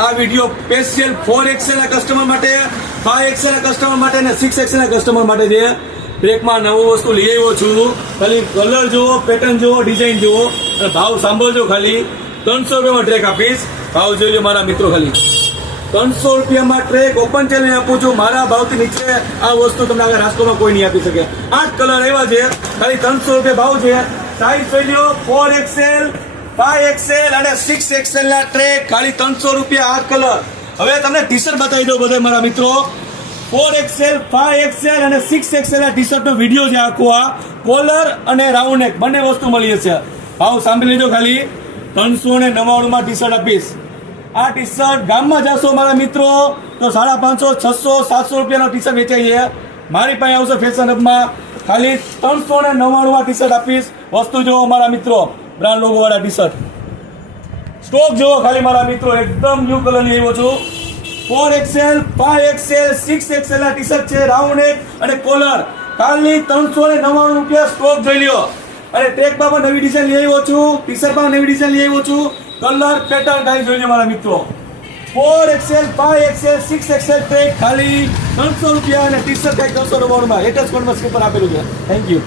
આ video special 4XL ના customer માટે, 5XL ના કસ્ટમર માટે અને 6XL ના કસ્ટમર માટે છે. ટ્રેકમાં નવું વસ્તુ લઈ આવ્યો છું. ખાલી કલર જુઓ, પેટર્ન જુઓ, ડિઝાઇન જુઓ અને ભાવ સાંભળજો. ખાલી 300 રૂપિયામાં ટ્રેક આપીશ. ભાવ જોઈ લો મારા મિત્રો. ખાલી 300 રૂપિયામાં ટ્રેક ઓપન ચેલેન્જ આપું છું. મારા ભાવથી નીચે આ વસ્તુ તમને આગળ રાજકોટમાં કોઈ નહીં આપી શકે. 8 કલર એવા છે. ખાલી 300 રૂપિયા ભાવ છે. સાઈઝ જોઈ લો 4XL, 5XL અને 6XL ના ટ્રેક ખાલી 300 રૂપિયા. 8 કલર. હવે તમને ટી શર્ટ બતાવી દો બધા મારા મિત્રો. 4XL, 5XL અને 6XL ના ટી શર્ટનો વિડીયો છે આખો. આ કોલર અને રાઉન્ડ નેક બંને વસ્તુ મળી જશે. ભાવ સાંભળી લેજો. ખાલી 399 માં ટી શર્ટ આપીશ. આ ટી શર્ટ ગામમાં જશો મારા મિત્રો તો 550, 600, 700 રૂપિયાનો ટી શર્ટ વેચાય છે. મારી પાસે આવશે ફેશન હબમાં. ખાલી 399 માં ટી શર્ટ આપીશ. વસ્તુ જોવો મારા મિત્રો, બ્રાન્ડ લોગો વાળા ટી શર્ટ. સ્ટોક જોવો ખાલી મારા મિત્રો. એકદમ ન્યુ કલર ની આવ્યો છું. 4XL, 5XL, 6XL ના ટી શર્ટ છે. રાઉન્ડ નેક અને કોલર ખાલી 399 રૂપિયા. સ્ટોક જોઈ લ્યો. અને ટ્રેકમાં પણ નવી ડિઝાઇન લઈ આવ્યો છું. ટી શર્ટમાં નવી ડિઝાઇન લઈ આવ્યો છું. કલર પેટર્ન કાંઈ જોઈ લો મારા મિત્રો. 4XL, 5XL, 6XL ટ્રેક ખાલી 300 રૂપિયા અને ટી શર્ટ કાંઈ 399 માં. લેટેસ્ટ કોડમાં સ્કીપ પર આપેલું છે. Thank you.